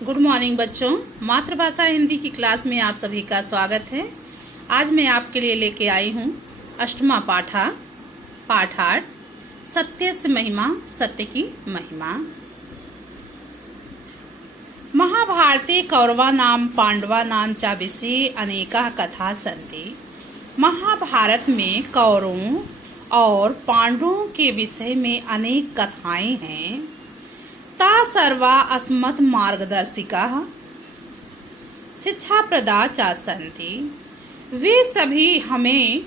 Good morning बच्चों। मातृभाषा हिंदी की क्लास में आप सभी का स्वागत है। आज मैं आपके लिए लेके आई हूँ अष्टमा पाठा पाठ 8 सत्यस्य महिमा, सत्य की महिमा। महाभारते कौरवानां पांडवानां च विषये अनेकाः कथाः सन्ति। महाभारत में कौरवों और पांडवों के विषय में अनेक कथाएं हैं। ता सर्वा अस्मत् मार्गदर्शिका शिक्षा प्रदा च सन्ति। वे सभी हमें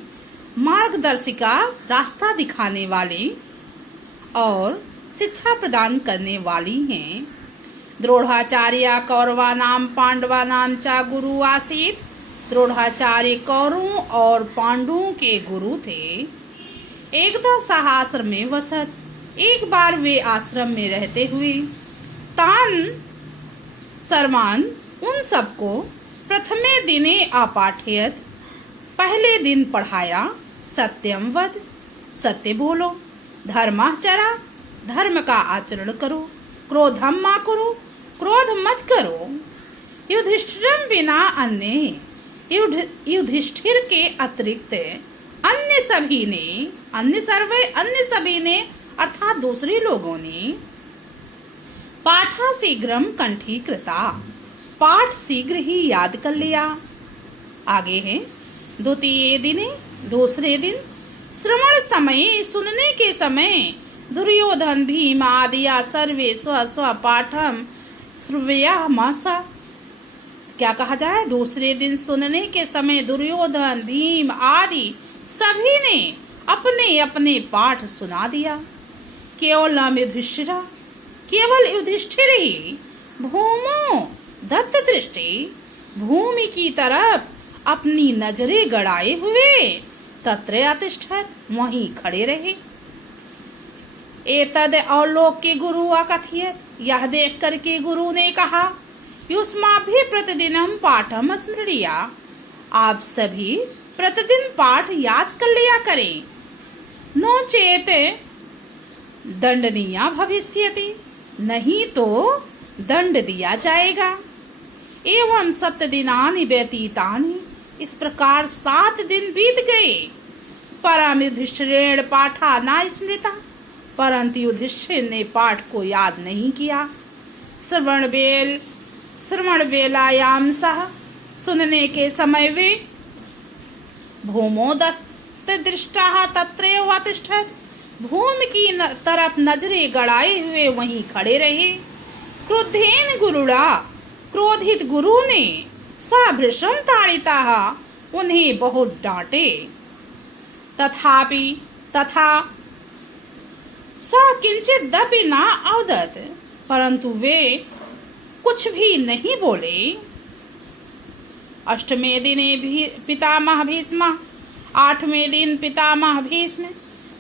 मार्गदर्शिका, रास्ता दिखाने वाली और शिक्षा प्रदान करने वाली हैं। द्रोणाचार्य कौरवानां पांडवानां च गुरु आसीत्। द्रोणाचार्य कौरवों और पांडवों के गुरु थे। एकदा सः आश्रमे वसत्। एक बार वे आश्रम में रहते हुए तान सर्वान् उन सबको प्रथमे दिने अपाठयत् पहले दिन पढ़ाया। सत्यम वद, सत्य बोलो। धर्माचरा, धर्म का आचरण करो। क्रोधम मा करो, क्रोध मत करो। युधिष्ठिरम बिना अन्य, युधिष्ठिर के अतिरिक्त अन्य सभी ने अर्थात दूसरे लोगों ने पाठा शीघ्रम कंठीकृता, पाठ शीघ्र ही याद कर लिया। आगे है द्वितीय दिने, दूसरे दिन श्रवण समय, सुनने के समय दुर्योधन भीम आदि सर्वे स्व स्व पाठम श्रुवयामासा। क्या कहा जाए? दूसरे दिन सुनने के समय दुर्योधन भीम आदि सभी ने अपने अपने पाठ सुना दिया। केवलम युधिष्ठिरा, केवल युधिष्ठिर ही भूमो दत्त दृष्टि, भूमि की तरफ अपनी नजरें गड़ाए हुए तत्र अतिष्ठत्, वहीं खड़े रहे। एतद अवलोक्य गुरु अकथयत्, यह देख करके गुरु ने कहा, युष्माभि प्रतिदिनम पाठम स्मृणीया, आप सभी प्रतिदिन पाठ याद कर लिया करें। नो चेत दंडनीया भविष्यति, नहीं तो दंड दिया जाएगा। एवं 7 दिनानि व्यतीतानि, इस प्रकार 7 दिन बीत गए। परम युधिष्ठिरेण पाठा न स्मृता, परंतु युधिष्ठिर ने पाठ को याद नहीं किया। श्रवण वेलायाम सह, सुनने के समय वे भूमो दत्त दृष्टा तत्रैव अतिष्ठत्, भूमि की तरफ नजरें गड़ाए हुए वहीं खड़े रहे। क्रोधेन गुरुड़ा, क्रोधित गुरु ने सभृशं ताड़िताः, उन्हें बहुत डांटे। तथा स किंचिदपि न अवदत्, परंतु वे कुछ भी नहीं बोले। अष्टमे दिने पितामह भीष्म, 8वें दिन पितामह भीष्म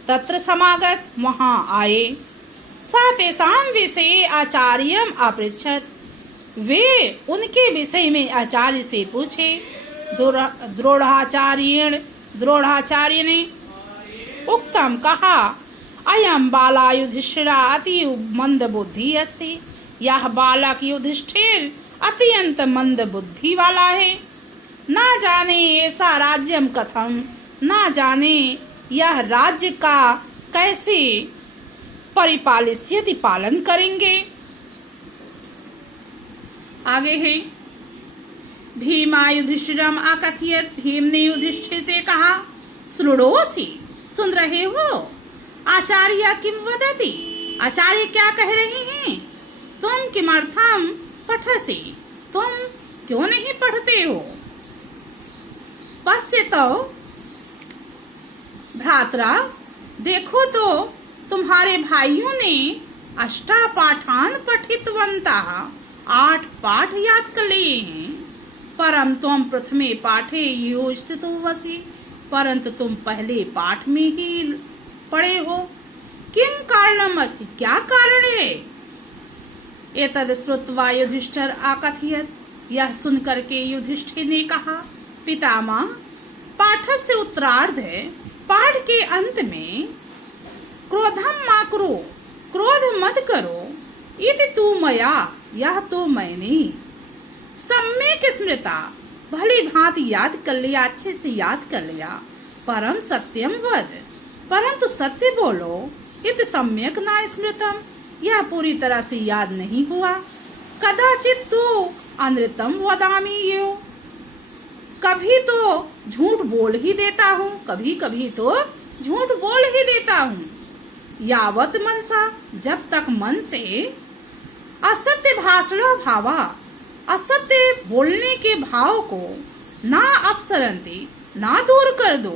तत्र समागत, वहां आए। सा तेषां विषये आचार्यम अपृच्छत्, वे उनके विषय में आचार्य से पूछे। द्रोणाचार्य ने उक्तम, कहा, अयम बाला युधिष्ठिरा अति मंद बुद्धि अस्ति, यह बालक युधिष्ठिर अत्यंत मंद बुद्धि वाला है। ना जाने ऐसा राज्यम कथम, ना जाने यह राज्य का कैसे परिपालिष्यति, पालन करेंगे। आगे है भीमा युधिष्ठिरम अकथयत्, भीम ने युधिष्ठिर से कहा, श्रुणोसि, सुन रहे हो? आचार्य किम वदति, आचार्य क्या कह रहे हैं? तुम किमर्थम पठसि, तुम क्यों नहीं पढ़ते हो? पश्यतो भ्रात्रा, देखो तो तुम्हारे भाइयों ने अष्टापाठान पठितवन्तः, 8 पाठ याद कर लिए हैं। परम त्वं प्रथमे पाठे योजितो वसि, परंतु तुम पहले पाठ में ही पढ़े हो। किम कारणम अस्ति, क्या कारण है? एतद् श्रुत्वा युधिष्ठिर अकथयत्, यह सुन करके युधिष्ठिर ने कहा, पितामह, पाठस्य उत्तरार्ध है, पाठ के अंत में क्रोधम मा करो, क्रोध मत करो, इति तु मया यह तो मैंने सम्यक स्मृता, भली भांति याद कर लिया, अच्छे से याद कर लिया। परम सत्यम वद, परंतु सत्य बोलो। इत सम्यक ना स्मृतम, यह पूरी तरह से याद नहीं हुआ। कदाचित तो अनृतम वदामी यो, कभी तो झूठ बोल ही देता हूँ, कभी कभी तो झूठ बोल ही देता हूँ। यावत मनसा, जब तक मन से असत्य भाषणो भावा, असत्य बोलने के भाव को ना अपसरंती, ना दूर कर दो,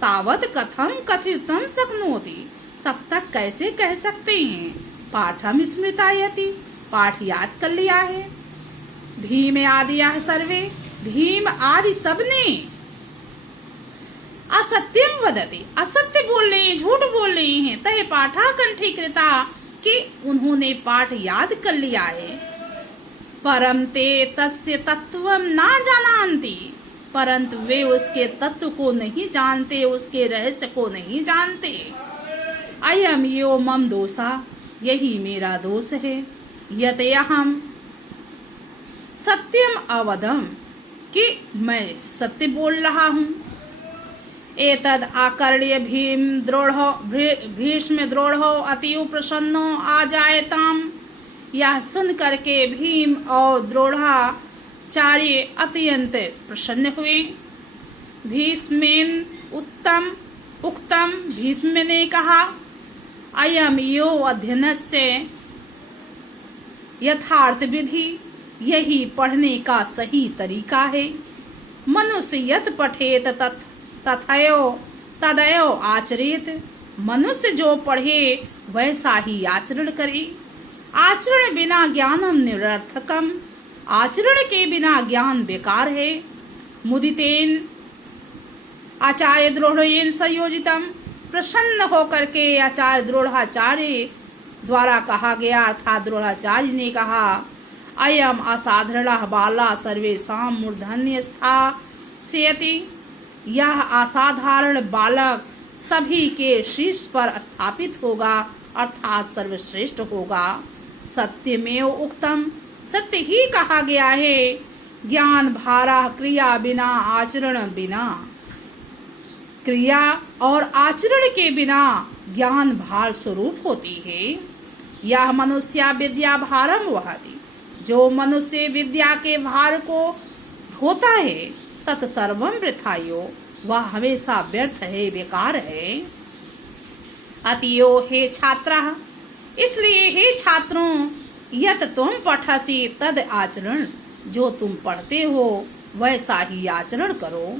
तावत कथम कथितम शक्नोति, तब तक कैसे कह सकते हैं पाठम स्मृतायति, पाठ याद कर लिया है। भीम आदि सर्वे, भीम आदि सबने असत्यम वदति, असत्य बोल रहे हैं, झूठ बोल रहे हैं। तय पाठा कंठीकृता, कि उन्होंने पाठ याद कर लिया है। परम ते तस्य तत्वम ना जानन्ति, परंतु वे उसके तत्व को नहीं जानते, उसके रहस्य को नहीं जानते। अयम यो मम दोषा, यही मेरा दोष है। यतयहम सत्यम अवदम, कि मैं सत्य बोल रहा हूँ। एतद आकर्ण्य भीष्म द्रोढ़ो अतिउ प्रसन्नो आजायताम, यह सुन करके भीम और द्रोणाचार्य अत्यंत प्रसन्न हुए। भीष्मेन उक्तम, भीष्म ने कहा, अयम यो अध्ययनस्य यथार्थ विधि, यही पढ़ने का सही तरीका है। मनुष्य यत पठेत तदयो आचरेत, मनुष्य जो पढ़े वैसा ही आचरण करे। आचरण बिना ज्ञानम निरर्थकम, आचरण के बिना ज्ञान बेकार है। मुदितेन आचार्य द्रोढ़ेन संयोजितम, प्रसन्न होकर के आचार्य द्रोणाचार्य द्वारा कहा गया, अर्थात द्रोणाचार्य ने कहा, अयम असाधारण बाला सर्वेषां मूर्धन्य स्थास्यति, यह असाधारण बालक सभी के शीर्ष पर स्थापित होगा, अर्थात सर्वश्रेष्ठ होगा। सत्यमेव उक्तम, सत्य ही कहा गया है। ज्ञान भारा क्रिया बिना आचरण बिना, क्रिया और आचरण के बिना ज्ञान भार स्वरूप होती है। यह मनुष्य विद्या भारम वहति, जो मनुष्य विद्या के भार को ढोता है, तत्सर्वम वृथायो, वह हमेशा व्यर्थ है, बेकार है। अतियो हे छात्रा, इसलिए हे छात्रों, यत तुम पठसी तद आचरण, जो तुम पढ़ते हो वैसा ही आचरण करो।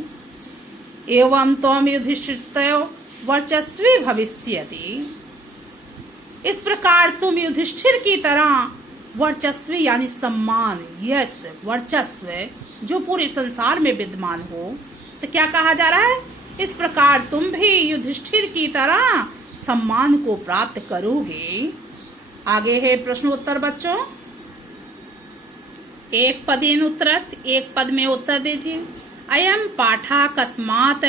एवं तुम युधिष्ठिर वर्चस्वी भविष्यति, इस प्रकार तुम युधिष्ठिर की तरह वर्चस्वी यानी सम्मान, यश, वर्चस्व जो पूरे संसार में विद्यमान हो। तो क्या कहा जा रहा है, इस प्रकार तुम भी युधिष्ठिर की तरह सम्मान को प्राप्त करोगे। आगे है प्रश्नोत्तर बच्चों, एक पदेन उत्तरत, एक पद में उत्तर दीजिए। अयम पाठा कस्मात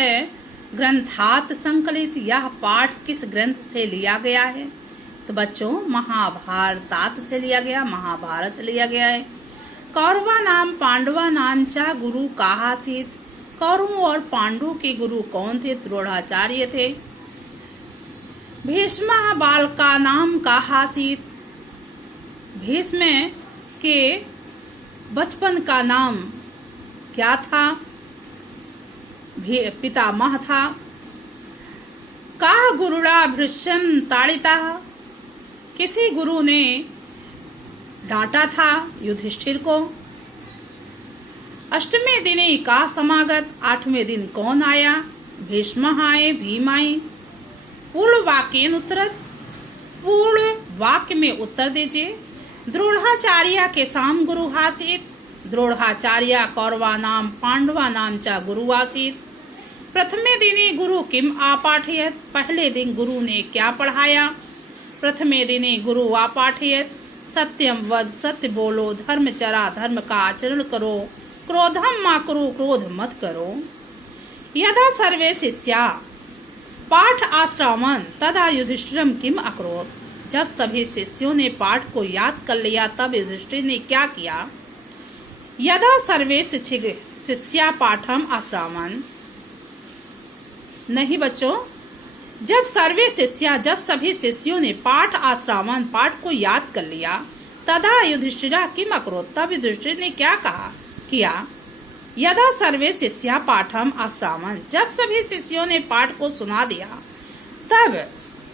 ग्रंथात संकलित, यह पाठ किस ग्रंथ से लिया गया है? तो बच्चों महाभारतात से लिया गया, महाभारत से लिया गया है। कौरवा नाम पांडवा नाम चा गुरु काहासीत, कौरवों और पांडवों के गुरु कौन थे? द्रोणाचार्य थे। भीष्म बाल का नाम काहासीत, भीष्म के बचपन का नाम क्या था? पितामह था। का गुरुड़ा भृष्यम ताड़िता, किसी गुरु ने डांटा था युधिष्ठिर को। अष्टवें दिने का समागत, आठवें दिन कौन आया? भीष्म आए, भीम आए। पूर्ण वाक्यन उत्तर, पूर्ण वाक्य में उत्तर दीजिए। द्रोणाचार्य के साम गुरु आसीत, द्रोणाचार्य कौरवा नाम पांडवा नाम चा गुरु आसीत। प्रथमे दिने गुरु किम आपाठयत, पहले दिन गुरु ने क्या पढ़ाया? प्रथमे दिने गुरु आपाठयत सत्यम वद, सत्य बोलो, धर्म चरा, धर्म का आचरण करो, क्रोधम मा करो, क्रोध मत करो। यदा सर्वे शिष्या पाठ आश्रमन तदा युधिष्ठिरम किम अकरोत, जब सभी शिष्यों ने पाठ को याद कर लिया तब युधिष्ठिर ने क्या किया? यदा सर्वे शिष्या पाठम आश्रामन। नहीं बच्चों, जब सभी शिष्यों ने पाठ को याद कर लिया, तदा युधिष्ठिरा किम अकरोत्, तब युधिष्ठिर ने क्या किया? यदा सर्वे शिष्या पाठम आश्रामन, जब सभी शिष्यों ने पाठ को सुना दिया, तब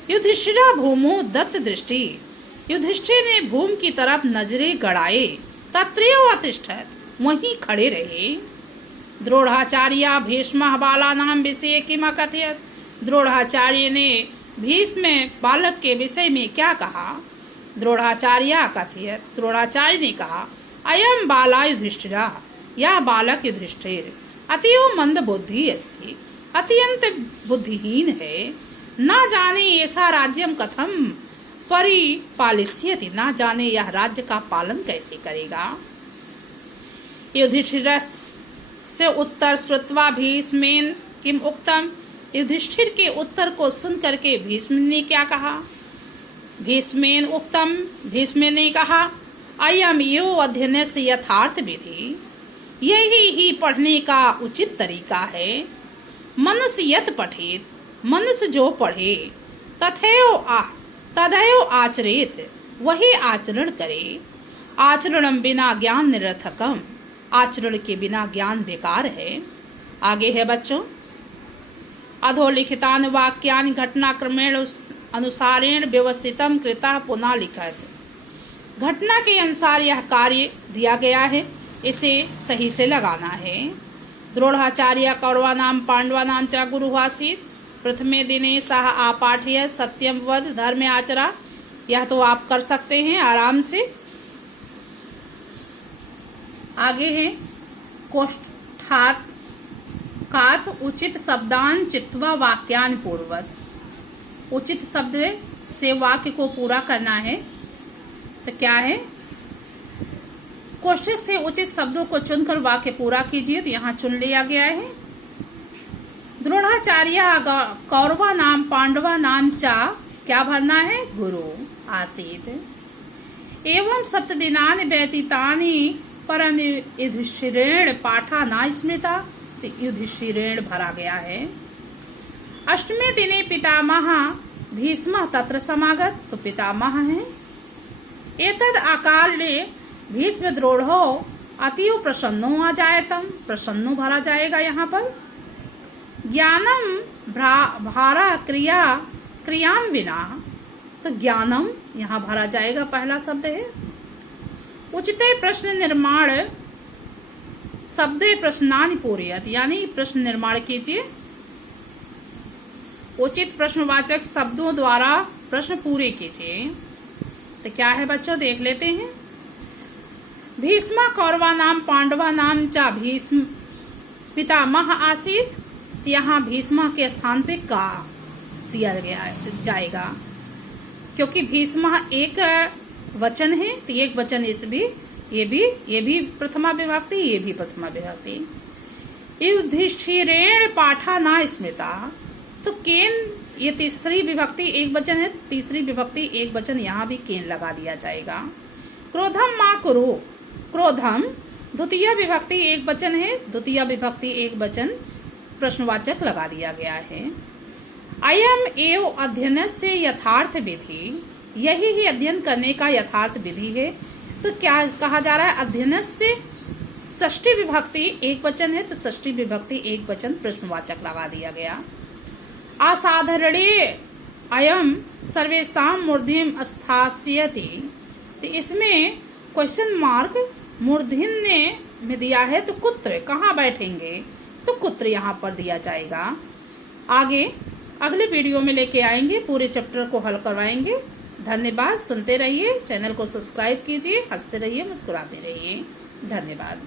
युधिष्ठिरा भूमो दत्त दृष्टि, युधिष्ठिर ने भूमि की तरफ नजरें गड़ाए, तत्रैव अतिष्ठत्, वहीं खड़े रहे। द्रोणाचार्य भीष्म बालानां विषये किम अकथयत्, द्रोणाचार्य ने भीष्म बालक के विषय में क्या कहा? द्रोणाचार्य कथयत्, द्रोणाचार्य ने कहा, अयम बाला युधिष्ठिरा, यह बालक युधिष्ठिर अतिव मंद बुद्धि अस्ति, अत्यंत बुद्धिहीन है। ना जाने ऐसा राज्यम कथम परिपालिष्यति, ना जाने यह राज्य का पालन कैसे करेगा। युधिष्ठिर से उत्तर श्रुत्वा भीष्मेन किम उक्तम, युधिष्ठिर के उत्तर को सुन करके भीष्म ने क्या कहा? भीष्मेन उक्तम, भीष्म ने कहा, अयम यो अध्ययनस्य यथार्थ विधि, यही ही पढ़ने का उचित तरीका है। मनुष्य यत पठेत, मनुष्य जो पढ़े, तथैव आचरेत, वही आचरण करे। आचरणम बिना ज्ञान निरर्थकम, आचरण के बिना ज्ञान बेकार है। आगे है बच्चों, अधोलिखितानि वाक्यानि घटनाक्रमेण अनुसारेण व्यवस्थितम कृता पुनः लिखत। घटना के अनुसार यह कार्य दिया गया है, इसे सही से लगाना है। द्रोणाचार्य कौरवानां पांडवानां च गुरुः आसीत्, प्रथमे दिने सः आपाठय सत्यम वद धर्म आचरा। यह तो आप कर सकते हैं आराम से। आगे है कोष्ठात कात उचित शब्दान चित्वा वाक्यान पूर्वत, उचित शब्द से वाक्य को पूरा करना है। तो क्या है? कोष्ठक से उचित शब्दों को चुनकर वाक्य पूरा कीजिए। तो यहाँ चुन लिया गया है। द्रोणाचार्य कौरवा नाम पांडवा नाम चा, क्या भरना है? गुरु आसीत। एवं सप्तदिनानि व्यतीतानि परम युधिष्ठिरेण पाठा न स्मृता, युधिष्ठिरेण भरा गया है। अष्टमे दिने पितामह भीष्म तत्र समागत, तो पितामह है। एतद आकाले भीष्म द्रोढ़ो अतीव प्रसन्नो आ जायतम, प्रसन्नो भरा जाएगा यहाँ पर। ज्ञानम भारा क्रियाम विना, तो ज्ञानम यहाँ भरा जाएगा, पहला शब्द है। उचिते प्रश्न निर्माण शब्दे प्रश्नानि पूरयत, यानी प्रश्न निर्माण कीजिए। उचित प्रश्नवाचक शब्दों द्वारा प्रश्न पूरे कीजिए। तो क्या है बच्चों, देख लेते हैं। भीष्म कौरवा नाम पांडवा नाम चा भीष्म पितामह आसीत, यहाँ भीष्म के स्थान पे का दिया गया जाएगा, क्योंकि भीष्म एक वचन है, तो एक वचन ये भी प्रथमा विभक्ति, ये भी प्रथमा विभक्ति। युधिष्ठिरेण पाठा न स्मृता, तो केन ये तीसरी विभक्ति एक वचन है, तीसरी विभक्ति एक वचन, यहाँ भी केन लगा दिया जाएगा। क्रोधम माँ कुरु, क्रोधम द्वितीय विभक्ति एक वचन है, द्वितीय विभक्ति एक वचन, प्रश्नवाचक लगा दिया गया है। अयम एव अध्ययनस्य यथार्थ विधि, यही ही अध्ययन करने का यथार्थ विधि है। तो क्या कहा जा रहा है? अध्ययनस्य षष्ठी विभक्ति एक वचन है, तो षष्ठी विभक्ति एक वचन, प्रश्नवाचक लगा दिया गया। असाधारणे अयम सर्वेषां मूर्धिम स्थास्यति, तो इसमें क्वेश्चन मार्क मूर्धन्य में दिया है, तो कुत्र कहाँ बैठेंगे? तो कुत्र यहाँ पर दिया जाएगा। आगे अगले वीडियो में लेके आएंगे, पूरे चैप्टर को हल करवाएंगे। धन्यवाद। सुनते रहिए, चैनल को सब्सक्राइब कीजिए, हंसते रहिए, मुस्कुराते रहिए। धन्यवाद।